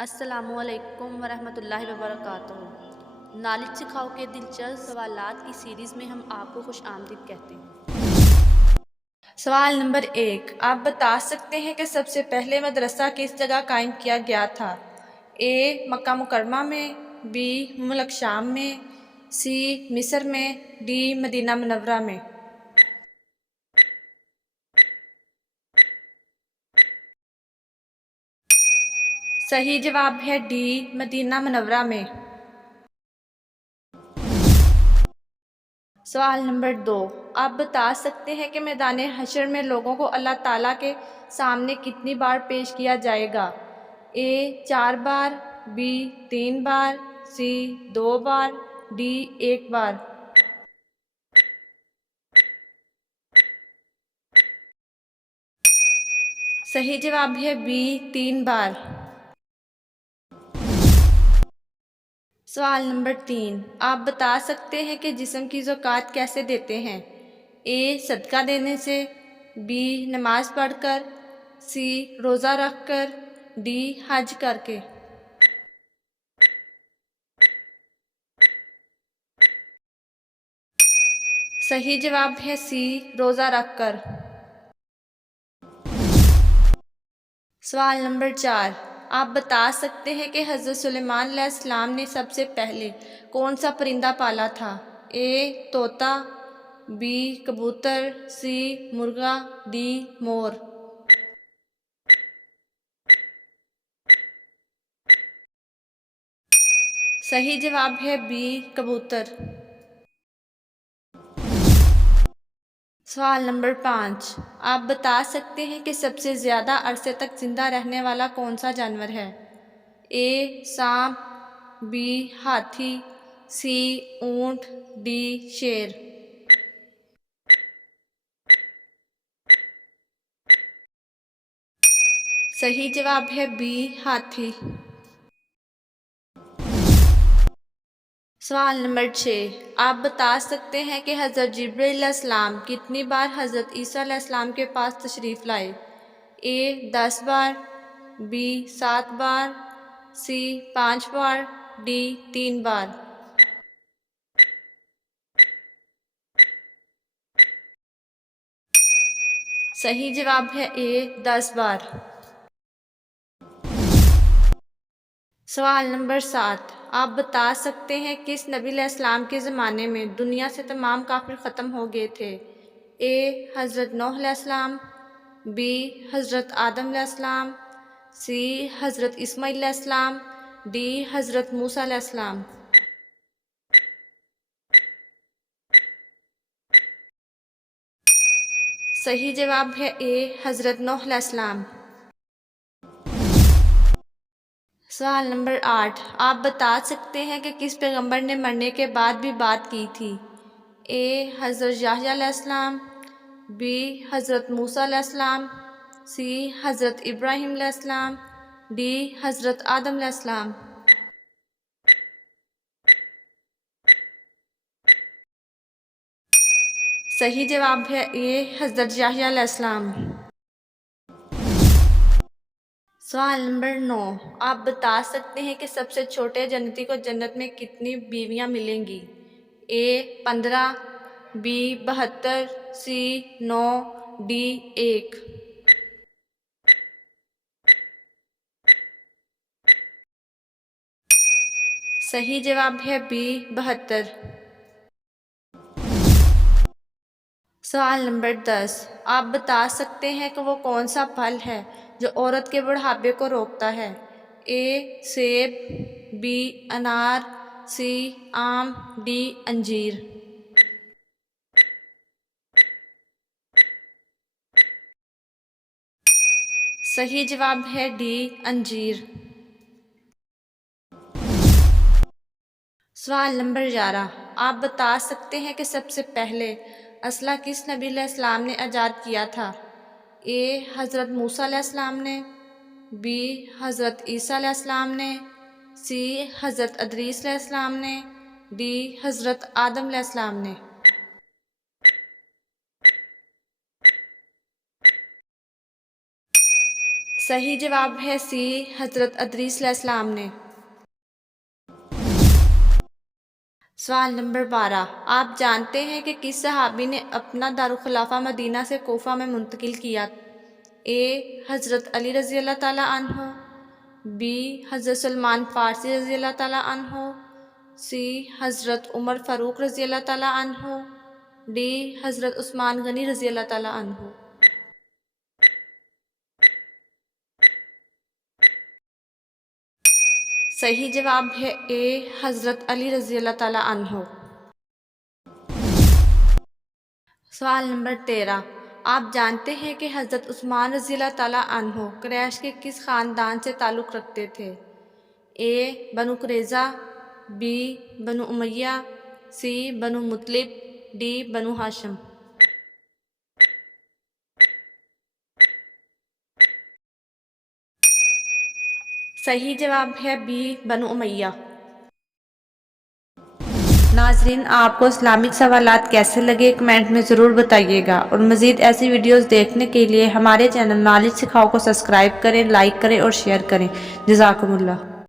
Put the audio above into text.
السلام علیکم ورحمۃ اللہ وبرکاتہ۔ نالج سکھاؤ کے دلچسپ سوالات کی سیریز میں ہم آپ کو خوش آمدید کہتے ہیں۔ سوال نمبر 1، آپ بتا سکتے ہیں کہ سب سے پہلے مدرسہ کس جگہ قائم کیا گیا تھا؟ اے مکہ مکرمہ میں، بی ملک شام میں، سی مصر میں، ڈی مدینہ منورہ میں۔ صحیح جواب ہے ڈی مدینہ منورہ میں۔ سوال نمبر 2، آپ بتا سکتے ہیں کہ میدان حشر میں لوگوں کو اللہ تعالیٰ کے سامنے کتنی بار پیش کیا جائے گا؟ اے 4 بار، be 3 bar, C 2 bar, D 1 بار۔ صحیح جواب ہے بی 3 بار۔ سوال نمبر 3، آپ بتا سکتے ہیں کہ جسم کی زکوٰۃ کیسے دیتے ہیں؟ اے صدقہ دینے سے، بی نماز پڑھ کر، سی روزہ رکھ کر، ڈی حج کر کے۔ صحیح جواب ہے سی روزہ رکھ کر۔ سوال نمبر 4، آپ بتا سکتے ہیں کہ حضرت سلیمان علیہ السلام نے سب سے پہلے کون سا پرندہ پالا تھا؟ اے طوطا، بی کبوتر، سی مرغا، ڈی مور۔ صحیح جواب ہے بی کبوتر۔ سوال نمبر 5، آپ بتا سکتے ہیں کہ سب سے زیادہ عرصے تک زندہ رہنے والا کون سا جانور ہے؟ اے سانپ، بی ہاتھی، سی اونٹ، ڈی شیر۔ صحیح جواب ہے بی ہاتھی۔ سوال نمبر 6، آپ بتا سکتے ہیں کہ حضرت جبرائیل علیہ السلام کتنی بار حضرت عیسیٰ علیہ السلام کے پاس تشریف لائے؟ اے 10 بار، بی 7 بار، سی 5 بار، ڈی 3 بار۔ صحیح جواب ہے اے 10 بار۔ سوال نمبر 7، آپ بتا سکتے ہیں کس نبی علیہ السلام کے زمانے میں دنیا سے تمام کافر ختم ہو گئے تھے؟ اے حضرت نوح علیہ السلام، بی حضرت آدم علیہ السلام، سی حضرت اسماعیل علیہ السلام، ڈی حضرت موسیٰ علیہ السلام۔ صحیح جواب ہے اے حضرت نوح علیہ السلام۔ سوال نمبر 8، آپ بتا سکتے ہیں کہ کس پیغمبر نے مرنے کے بعد بھی بات کی تھی؟ اے حضرت یحییٰ علیہ السلام، بی حضرت موسیٰ علیہ السلام، سی حضرت ابراہیم علیہ السلام، ڈی حضرت آدم علیہ السلام۔ صحیح جواب ہے اے حضرت یحییٰ علیہ السلام۔ سوال نمبر 9، آپ بتا سکتے ہیں کہ سب سے چھوٹے جنتی کو جنت میں کتنی بیویاں ملیں گی؟ اے 15، بی 72، سی 9، ڈی 1۔ صحیح جواب ہے بی 72۔ سوال نمبر 10، آپ بتا سکتے ہیں کہ وہ کون سا پھل ہے جو عورت کے بڑھاپے کو روکتا ہے؟ اے سیب، بی انار، سی آم، ڈی انجیر۔ صحیح جواب ہے ڈی انجیر۔ سوال نمبر 11، آپ بتا سکتے ہیں کہ سب سے پہلے اسلحہ کس نبی علیہ السلام نے ایجاد کیا تھا؟ اے حضرت موسیٰ علیہ السلام نے، بی حضرت عیسیٰ علیہ السلام نے، سی حضرت ادریس علیہ السلام نے، ڈی حضرت آدم علیہ السلام نے۔ صحیح جواب ہے سی، حضرت ادریس علیہ السلام نے۔ سوال نمبر 12، آپ جانتے ہیں کہ کس صحابی نے اپنا دارالخلافہ مدینہ سے کوفہ میں منتقل کیا؟ اے حضرت علی رضی اللہ تعالیٰ عنہ، بی حضرت سلمان فارسی رضی اللہ تعالیٰ عنہ، سی حضرت عمر فاروق رضی اللہ تعالیٰ عنہ، ڈی حضرت عثمان غنی رضی اللہ تعالیٰ عنہ۔ صحیح جواب ہے اے حضرت علی رضی اللہ تعالیٰ عنہ۔ سوال نمبر 13، آپ جانتے ہیں کہ حضرت عثمان رضی اللہ تعالیٰ عنہ قریش کے کس خاندان سے تعلق رکھتے تھے؟ اے بنو قریظہ، بی بنو امیہ، سی بنو مطلب، ڈی بنو ہاشم۔ صحیح جواب ہے بی بنو امیہ۔ ناظرین، آپ کو اسلامک سوالات کیسے لگے کمنٹ میں ضرور بتائیے گا، اور مزید ایسی ویڈیوز دیکھنے کے لیے ہمارے چینل نالج سکھاؤ کو سبسکرائب کریں، لائک کریں اور شیئر کریں۔ جزاکم اللہ۔